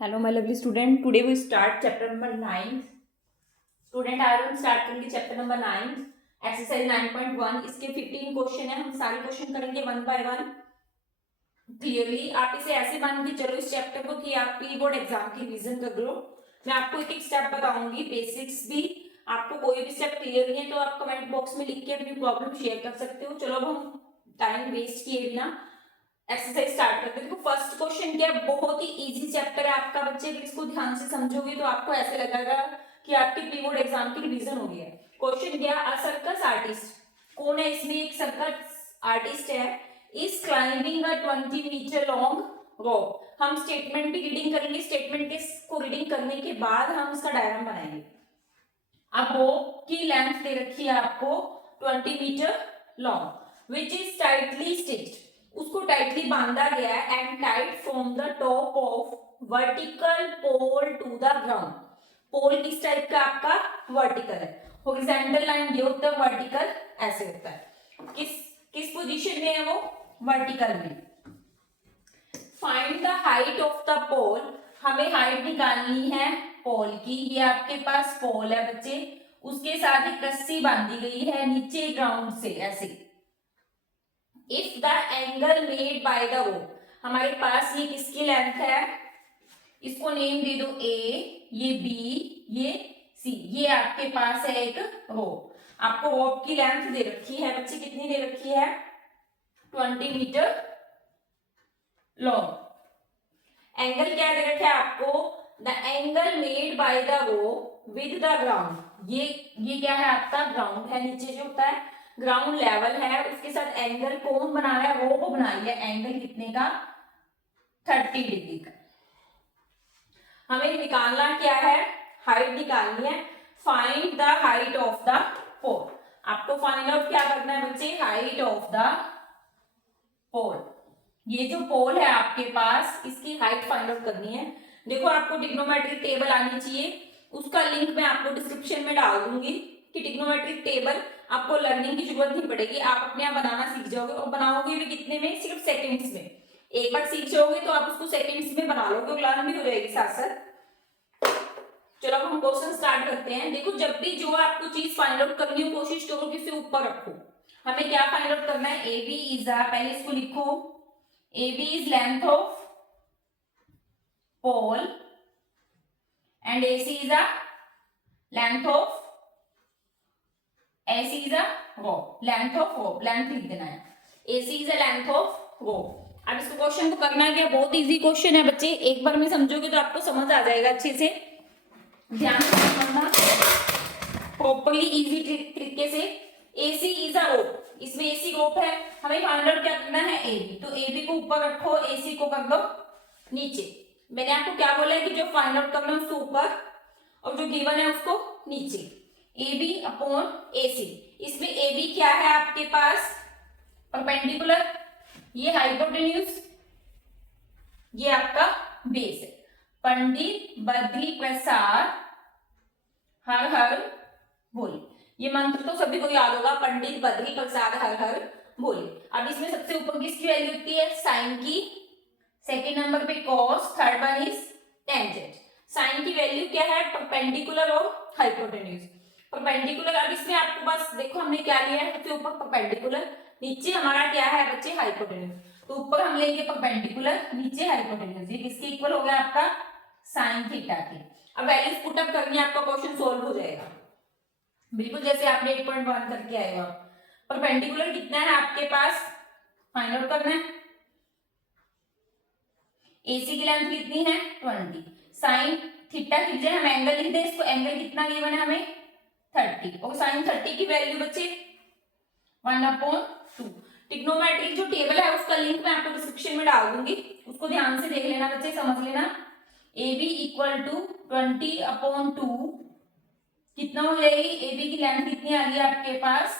Hello, my lovely student. Today we start chapter number 9. Student, आज हम start करेंगे chapter number 9, exercise 9.1. इसके 15 question है. हम सारे क्वेश्चन करेंगे वन बाय वन. क्लियरली आप इसे ऐसे मान के चलो इस चैप्टर को कि आप प्री बोर्ड एग्जाम की रिवीजन कर लो. मैं आपको एक एक स्टेप बताऊंगी, बेसिक्स भी. आपको कोई भी स्टेप क्लियर नहीं है तो आप कमेंट बॉक्स में लिख के अपनी प्रॉब्लम शेयर कर सकते हो. चलो अब हम टाइम वेस्ट किए बिना एक्सरसाइज स्टार्ट करते हैं. देखो फर्स्ट क्वेश्चन क्या है, बहुत ही इजी चैप्टर है आपका. बच्चे अगर इसको ध्यान से समझोगे तो आपको ऐसे लगेगा कि आपके प्री बोर्ड एग्जाम की रिवीजन हो गई है. क्वेश्चन क्या, अ सर्कस आर्टिस्ट, कौन है इसमें, एक सर्कस आर्टिस्ट है, is climbing a 20 metre long rope. हम स्टेटमेंट भी रीडिंग करेंगे, स्टेटमेंट के को रीडिंग करने के बाद हम इसका डायग्राम बनाएंगे. अब रोप की लेंथ दे रखी है आपको 20 metre long, which is tightly stitched, उसको टाइटली बांधा गया है, and tight from the top of vertical pole to the ground. Pole किस टाइप का आपका, वर्टिकल है. हॉरिजॉन्टल लाइन ये होता है, वर्टिकल ऐसे होता है. किस किस पोजीशन में है वो, वर्टिकल में. Find the height of the pole, हमें हाइट निकालनी है पोल की. ये आपके पास पोल है बच्चे, उसके साथ एक रस्सी बांधी गई है नीचे ग्राउंड से ऐसे. If the angle made by the rope, हमारे पास ये किसकी लेंथ है, इसको नेम दे दो ए, ये बी, ये सी. ये आपके पास है एक रोप. आपको रोप की लेंथ दे रखी है बच्चे, कितनी दे रखी है, 20 मीटर लॉन्ग. एंगल क्या दे रखा है आपको, the angle made by the rope with the ground. ये क्या है आपका, ग्राउंड है, नीचे जो होता है ग्राउंड लेवल है, उसके साथ एंगल कौन बना रहा है, वो बना रही है. एंगल कितने का, 30 डिग्री का. हमें निकालना क्या है, हाइट निकालनी है. Find the height of the pole. आपको फाइंड आउट क्या करना है बच्चे, हाइट ऑफ द पोल. ये जो पोल है आपके पास, इसकी हाइट फाइंड आउट करनी है. देखो आपको ट्रिग्नोमेट्रिक टेबल आनी चाहिए, उसका लिंक मैं आपको डिस्क्रिप्शन में डाल दूंगी कि ट्रिग्नोमेट्रिक टेबल आपको लर्निंग की जरूरत नहीं पड़ेगी, आप अपने आप बनाना सीख जाओगे. और बनाओगे भी कितने में, सिर्फ सेकंड्स में. एक बार सीख जाओगे तो आप उसको सेकंड्स में बना लोगे, लर्न भी हो जाएगी साथ साथ. चलो हम क्वेश्चन स्टार्ट करते हैं. देखो जब भी जो आपको चीज फाइंड आउट करनी हो, कोशिश करो कि इसे ऊपर रखो. हमें क्या फाइंड आउट करना है, ए बी इज अ, पहले इसको लिखो, A B is length of pole and A C is a length of, AC is a rope, length of rope, length लिख देना है. AC is a length of rope. अब इसको क्वेश्चन को करना क्या, बहुत इजी क्वेश्चन है बच्चे, एक बार में समझोगे तो आपको समझ आ जाएगा अच्छे से. ध्यान से समझना प्रॉपरली इजी तरीके से. AC is a rope, इसमें AC rope है, हमें फाइंड आउट क्या करना है, AB. तो AB को ऊपर रखो, AC को कर दो नीचे. मैंने आपको क्या बोला है कि जो फाइंड आउट करना है उसको ऊपर और जो गिवन है उसको नीचे. AB upon AC. इसमें AB क्या है आपके पास, परपेंडिकुलर, ये हाइपोटेन्यूज, ये आपका बेस है. पंडित बद्री प्रसाद हर हर बोले, ये मंत्र तो सभी को याद होगा, पंडित बद्री प्रसाद हर हर बोले. अब इसमें सबसे ऊपर किसकी वैल्यू होती है, साइन की, सेकेंड नंबर पे cos, third one is tangent. Sine की वैल्यू क्या है, परपेंडिकुलर और हाइपोटेन्यूज. परपेंडिकुलर, अब इसमें आपको बस देखो हमने क्या लिया है, सबसे ऊपर परपेंडिकुलर, नीचे हमारा क्या है बच्चे, हाइपोटेन्यूज. तो ऊपर हम लेंगे परपेंडिकुलर, नीचे हाइपोटेन्यूज. ये किसके इक्वल हो गया आपका, साइन थीटा के. अब वैल्यूज पुट अप करनी है, आपका क्वेश्चन सोल्व हो जाएगा बिल्कुल जैसे आपने 8.1 करके आएगा. परपेंडिकुलर कितना है आपके पास, फाइंड आउट करना है. AC की लेंथ कितनी है, 20. साइन थीटा की जगह हम एंगल लिख दें, इसको एंगल कितना गिवन है हमें, 30. और साइन 30 की वैल्यू बच्चे 1/2. ट्रिग्नोमेट्रिक जो टेबल है उसका लिंक मैं आपको डिस्क्रिप्शन में डाल दूंगी, उसको ध्यान से देख लेना बच्चे, समझ लेना. AB इक्वल टू 20/2 कितना हो जाएगी, AB की लेंथ कितनी आ गई आपके पास,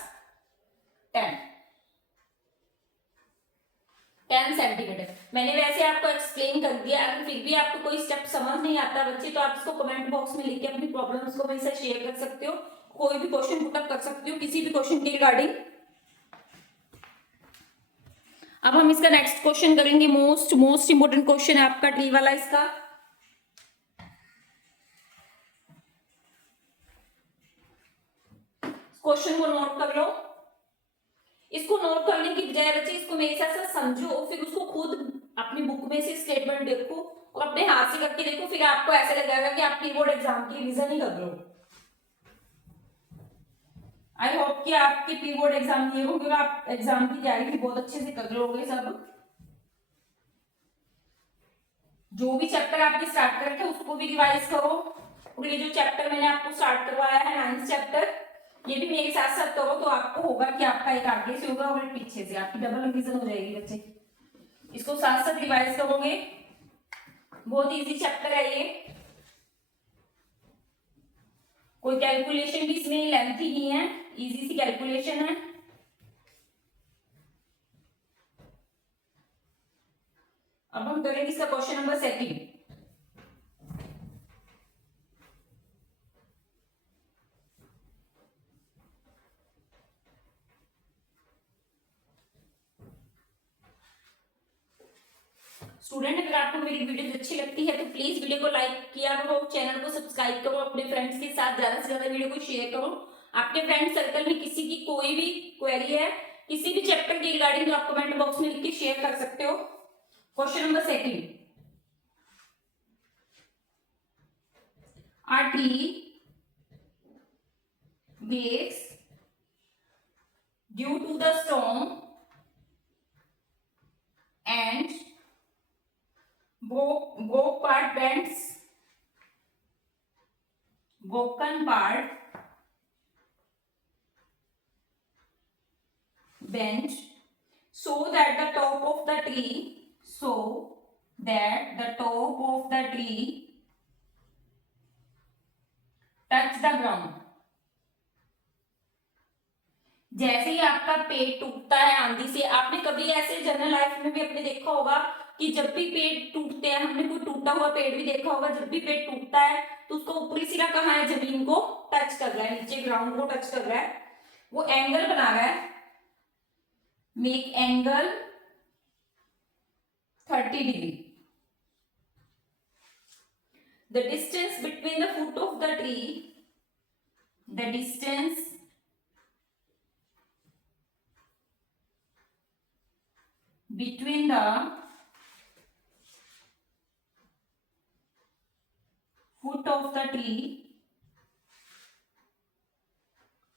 10 सेंटीमीटर. मैंने वैसे आपको एक्सप्लेन कर दिया. अगर फिर भी आपको कोई स्टेप समझ नहीं आता बच्चे, तो आप इसको कमेंट बॉक्स में लिख के अपनी प्रॉब्लम्स को मेरे साथ शेयर कर सकते हो, कोई भी क्वेश्चन पुटअप कर सकते हो किसी भी क्वेश्चन के रिगार्डिंग. अब हम इसका नेक्स्ट क्वेश्चन करेंगे, मोस्ट इंपोर्टेंट क्वेश्चन है आपका ट्री वाला. इसका क्वेश्चन को नोट कर लो। इसको नोट करने की बजाय बच्चे इसको मेरे साथ साथ समझो, फिर उसको खुद अपनी बुक में से स्टेटमेंट देखो और अपने हाथ से करके देखो, फिर आपको ऐसा लगेगा कि आप कीबोर्ड एग्जाम की रिवीजन ही कर रहे हो। आई होप कि आपके प्री बोर्ड एग्जाम दिए होंगे, आप एग्जाम की तैयारी भी बहुत अच्छे से कर लोगे सब। जो भी चैप्टर आपने स्टार्ट कर रखे उसको भी रिवाइज करो, और ये जो चैप्टर मैंने आपको स्टार्ट करवाया है 9th चैप्टर, ये भी मेरे साथ साथ करो, तो आपको होगा कि आपका एक आगे से होगा और एक पीछे से, आपकी डबल रिवीजन हो जाएगी बच्चे। इसको साथ साथ रिवाइज करोगे, बहुत इजी चैप्टर है ये, कोई कैलकुलेशन भी इसमें लेंथी नहीं है, इजी सी कैलकुलेशन है। अब हम करेंगे इसका क्वेश्चन नंबर 2। स्टूडेंट, अगर आपको मेरी वीडियोस अच्छी लगती है तो प्लीज वीडियो को लाइक किया करो, चैनल को सब्सक्राइब करो, अपने फ्रेंड्स के साथ ज्यादा से ज्यादा वीडियो को शेयर करो। आपके फ्रेंड सर्कल में किसी की कोई भी क्वेरी है किसी भी चैप्टर के रिगार्डिंग, तो आप कमेंट बॉक्स में लिख के शेयर कर सकते हो। Question number 2, a tree breaks due to the storm and broken part bent so that the top of the tree touch the ground। जैसे ही आपका पेड़ टूटता है आंधी से, आपने कभी ऐसे जनरल लाइफ में भी अपने देखा होगा कि जब भी पेड़ टूटते हैं, हमने कोई टूटा हुआ पेड़ भी देखा होगा, जब भी पेड़ टूटता है तो उसका ऊपरी सिरा कहाँ है, जमीन को टच कर रहा है, नीचे ग्राउंड को टच कर रहा है, वो एंगल बना रहा है, make angle 30 degree. The distance between the foot of the tree, the distance between the foot of the tree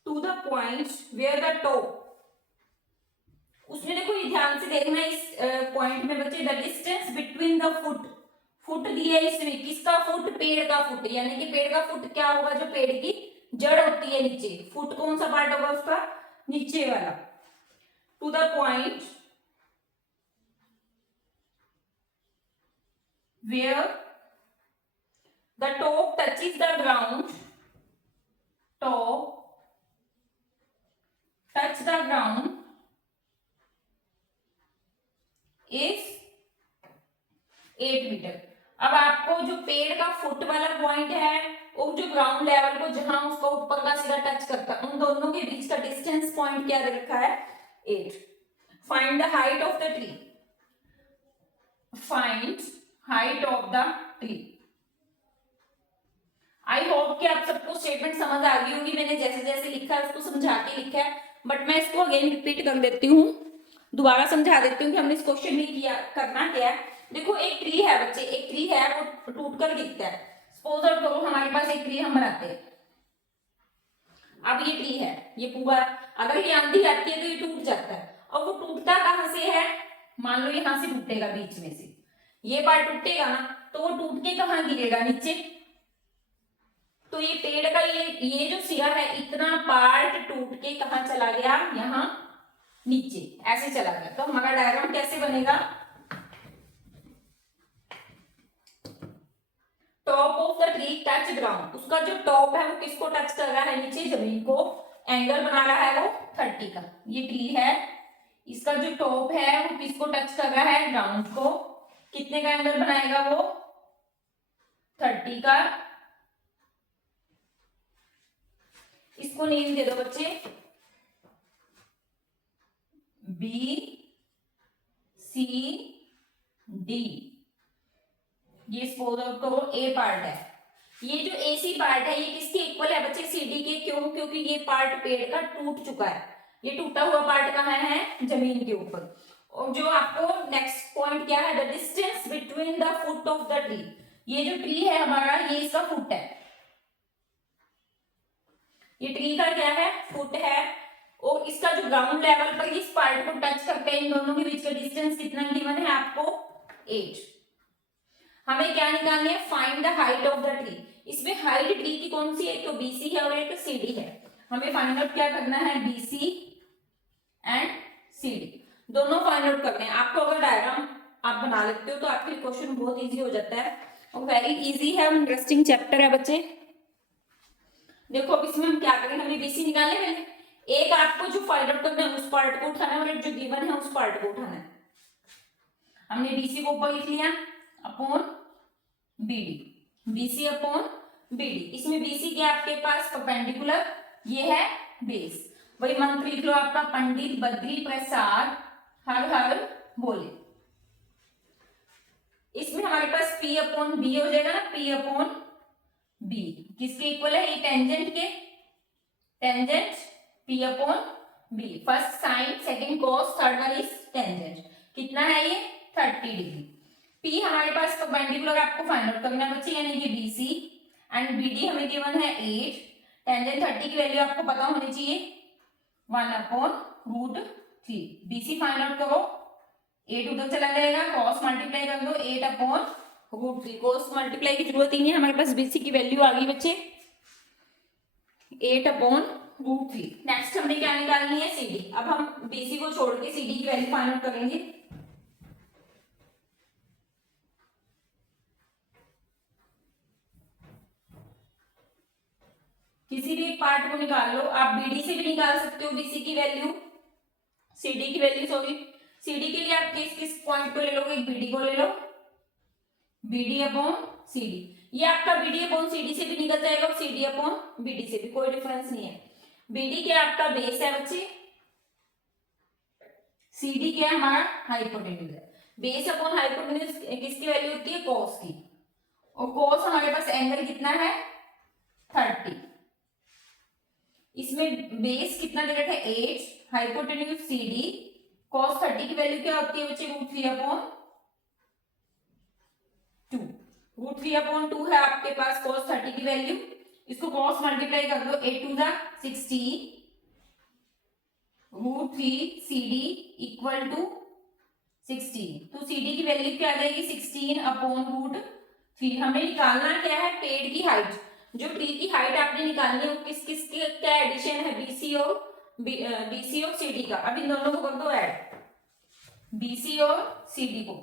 to the point where the top, उसमें देखो ये ध्यान से देखना इस पॉइंट में बच्चे, the distance between the foot, foot दिया इसमें, किसका फुट, पेड़ का फुट, यानी कि पेड़ का फुट क्या होगा, जो पेड़ की जड़ होती है नीचे, फुट कौन सा पार्ट होगा उसका, नीचे वाला, to the point where the top touches the ground, top touch the ground is 8 metre. अब आपको जो पेड़ का फुट वाला पॉइंट है और जो ग्राउंड लेवल को जहां उसका ऊपर का सिरा टच करता है, उन दोनों के बीच का डिस्टेंस पॉइंट क्या दे रखा है, 8। Find the height of the tree, find height of the tree. I hope कि आप सबको स्टेटमेंट समझ आ गई होगी, मैंने जैसे जैसे लिखा है उसको समझा के लिखा है, बट मैं इसको अगेन रिपीट कर देती हूँ, दोबारा समझा देती हूँ कि हमने इस क्वेश्चन में किया करना क्या है। देखो एक ट्री है बच्चे, एक ट्री है वो टूट कर गिरता है, सपोज आउट करो हमारे पास एक ट्री हम बनाते हैं, अब ये ट्री है, ये पूरा अगर ये आंधी आती है तो ये टूट जाता है, अब वो टूटता कहाँ से है, मान लो यहां से टूटेगा, बीच में से ये पार्ट टूटेगा ना, तो वो टूट के कहाँ गिरेगा, नीचे। तो ये पेड़ का ये जो सिरा है, इतना पार्ट टूट के कहाँ चला गया, यहाँ नीचे ऐसे चला गया। तो हमारा डायग्राम कैसे बनेगा, top of the tree touch ground, उसका जो टॉप है वो किसको टच कर रहा है, नीचे जमीन को, एंगल बना रहा है वो 30 का। ये ट्री है, इसका जो टॉप है वो किसको टच कर रहा है, ग्राउंड को, कितने का एंगल बनाएगा वो, 30 का। इसको नेम दे दो बच्चे, बी सी डी, ये सपोज आउट करो ए पार्ट है, ये जो AC पार्ट है ये किसके इक्वल है बच्चे, CD के। क्यों? क्योंकि ये पार्ट पेड़ का टूट चुका है। ये टूटा हुआ पार्ट कहाँ है, जमीन के ऊपर। और जो आपको नेक्स्ट पॉइंट क्या है, the distance between the foot of the tree. ये जो ट्री है हमारा, ये इसका फुट है, ये ट्री का क्या है, फुट है। और इसका जो ग्राउंड लेवल पर इस पार्ट को टच करते हैं, इन दोनों के बीच का डिस्टेंस कितना गिवन है आपको, 8। हमें क्या निकालनी है, find the height of the tree. इसमें हाइट ट्री की कौन सी है, एक तो BC है और एक CD है। हमें फाइंड आउट क्या करना है, BC एंड CD दोनों फाइंड आउट करने हैं। आपको अगर डायग्राम आप बना लेते हो तो आपके लिए क्वेश्चन बहुत इजी हो जाता है और वेरी इजी है, इंटरेस्टिंग चैप्टर है बच्चे। देखो अब इसमें हम क्या करेंगे, हमें BC निकालने पहले। एक आपको जो फाइंड आउट करना है उस पार्ट को उठाना है और एक जो गिवन है उस पार्ट को उठाना है। हमने BC को ऊपर लिख लिया upon BD, BC upon BD। इसमें BC क्या आपके पास, परपेंडिकुलर, ये है बेस। वही मंत्र लिख लो आपका, पंडित बद्री प्रसाद हर हर बोले। इसमें हमारे पास P अपॉन B हो जाएगा ना, P अपॉन B किसके इक्वल है, ये टेंजेंट के, tangent P upon B। First sine, second cos, third one is tangent. कितना है ये, 30 डिग्री। P हमारे पास परपेंडिकुलर आपको फाइंड आउट करना है बच्चे, यानी कि BC एंड BD हमें गिवन है 8। टेंजेंट 30 की वैल्यू आपको पता होनी चाहिए, 1 अपॉन √3। BC फाइंड आउट करो, 8 उधर चला जाएगा, कॉस मल्टीप्लाई कर दो, 8 अपॉन √3। कॉस मल्टीप्लाई की जरूरत ही नहीं है, हमारे पास BC की वैल्यू आ गई बच्चे, 8 अपॉन √3। नेक्स्ट हमने क्या निकालनी है, CD। अब हम BC को छोड़ के CD की वैल्यू फाइंड आउट करेंगे। किसी भी एक पार्ट को निकाल लो, आप BD से भी निकाल सकते हो BC की वैल्यू, CD की वैल्यू सॉरी। CD के लिए आप किस पॉइंट को ले लोगे, BD को ले लो, BD अपॉन CD। ये आपका BD अपॉन CD से भी निकल जाएगा और CD अपॉन BD से भी, कोई डिफरेंस नहीं है। BD क्या आपका बेस है बच्चे, CD क्या हमारा हाइपोटेन्यूज है। बेस अपॉन हाइपोटेन्यूज किसकी वैल्यू होती है, कॉस की। और कॉस हमारे पास एंगल कितना है, 30। इसमें बेस कितना दे रखा है, 8, हाइपोटेन्यूज CD, cos 30 की वैल्यू क्या होती है बच्चे, √3 अपॉन 2। √3 अपॉन 2 है आपके पास cos 30 की वैल्यू। इसको cos मल्टीप्लाई कर दो, 8 2 16, √3 CD इक्वल टू 16। तो CD की वैल्यू क्या आ जाएगी, 16 अपॉन √3। हमें निकालना क्या है, पेड़ की हाइट। जो ट्री की हाइट आपने निकालनी है वो किस किस का एडिशन है, BC और CD का। अब इन दोनों को कर दो ऐड, BC और CD को।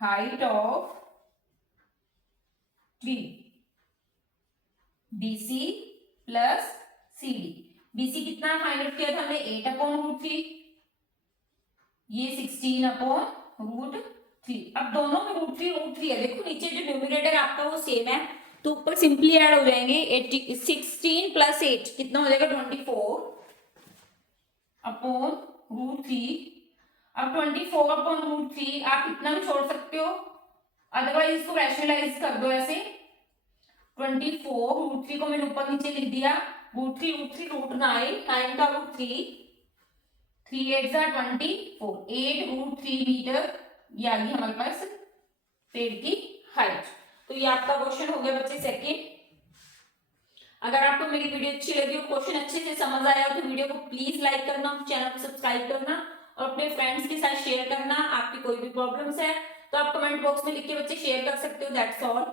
Height of tree BC plus CD। BC कितना फाइंड आउट किया था हमने, 8 अपॉन √3, ये 16 अपॉन √3। अब दोनों में √3 है। देखो नीचे जो न्यूमरेटर आपका वो सेम है तो ऊपर सिंपली ऐड हो जाएंगे। 16 प्लस 8 कितना हो जाएगा, 24 अपॉन √3। अब 24 अपॉन √3 आप इतना भी छोड़ सकते हो, अदरवाइज इसको रैशनलाइज कर दो ऐसे। 24 √3 को मैंने ऊपर नीचे लिख दिया, √3 √9 का √3, 3 8 24, 8 √3 मीटर ये आ गई हमारे पास पेड़ की हाइट। तो ये आपका क्वेश्चन हो गया बच्चे सेकंड। अगर आपको मेरी वीडियो अच्छी लगी हो, क्वेश्चन अच्छे से समझ आया हो तो वीडियो को प्लीज लाइक करना, चैनल को सब्सक्राइब करना और अपने फ्रेंड्स के साथ शेयर करना। आपकी कोई भी प्रॉब्लम्स है तो आप कमेंट बॉक्स में लिख के बच्चे शेयर कर सकते हो। That's all.